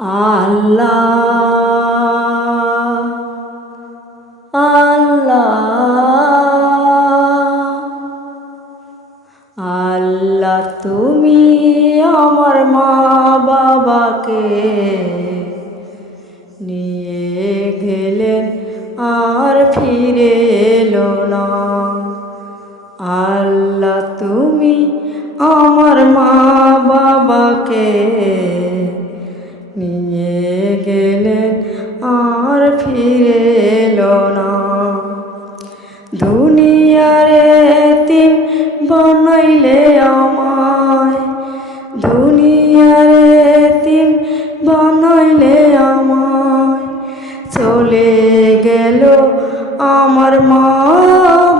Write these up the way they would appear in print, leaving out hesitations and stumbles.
আল্লাহ আল্লাহ আল্লাহ, তুমি আমার মা বাবাকে নিয়ে গেলেন আর ফিরে এলো না। আল্লাহ, তুমি আমার মা বাবাকে নিয়ে গেলেন আর ফিরে এলো না। দুনিয়ার এতিম বানাইলে আমায়, দুনিয়ার এতিম বানাইলে আমায়, চলে গেল আমার মা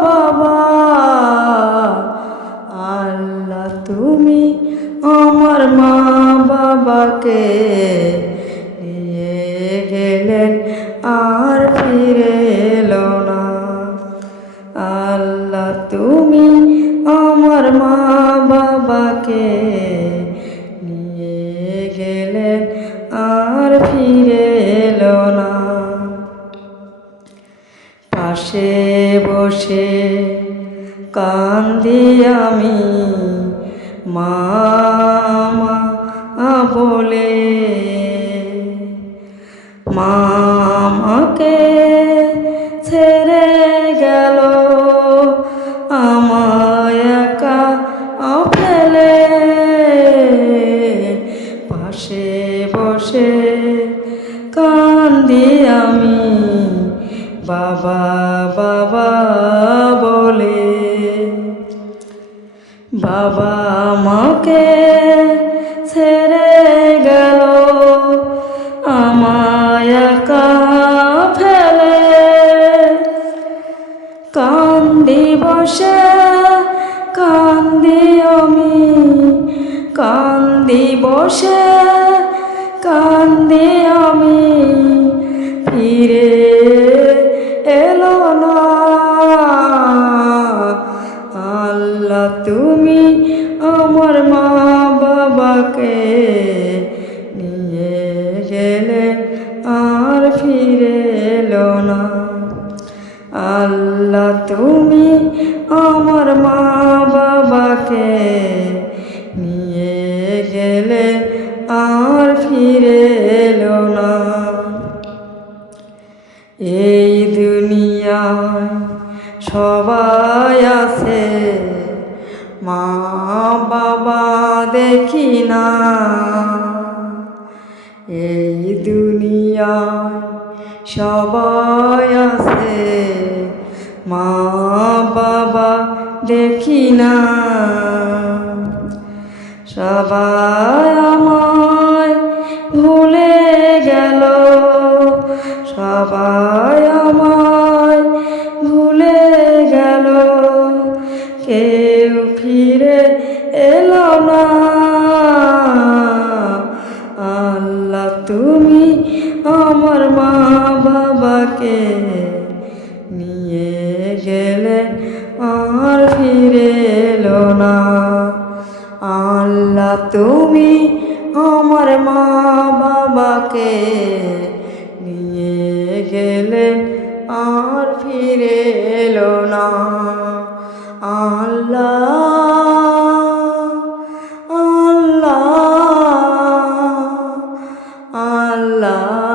বাবা। আল্লাহ, তুমি আমার মা বাবাকে নিয়ে গেলেন আর ফিরে এলো না। আল্লাহ, তুমি আমার মা বাবাকে নিয়ে গেলেন আর ফিরে এলো না। পাশে বসে কান্দি আমি মা মা বলে, মা আমাকে ছেড়ে গেল আমায় একা ফেলে। পাশে বসে কান্দি আমি বাবা বাবা বলে, বাবা আমাকে ছেড়ে গেল আমায় একা ফেলে। কান্দি বসে কান্দি আমি, কান্দি বসে কান্দি আমি, ফিরে এলো না। আল্লাহ, তুমি আমার মা বাবাকে নিয়ে গেলে আর ফিরে এলো না। আল্লাহ, তুমি আমার মা বাবাকে নিয়ে গেলে আর ফিরে এলো না। এই দুনিয়ায় সবাই আছে, মা বাবা দেখি না। এই দুনিয়ায় সবাই আছে, মা বাবা দেখি না। সবাই আমায় ভুলে গেল, সবাই আমায় ভুলে গেল, কেউ ফিরে এলো না। আল্লাহ, তুমি আমার মা বাবাকে নিয়ে গেলে আর ফিরে এলো না। আল্লাহ, তুমি আমার মা বাবাকে নিয়ে গেলে আর ফিরে এলো না। আল্লাহ আল্লাহ আল্লাহ।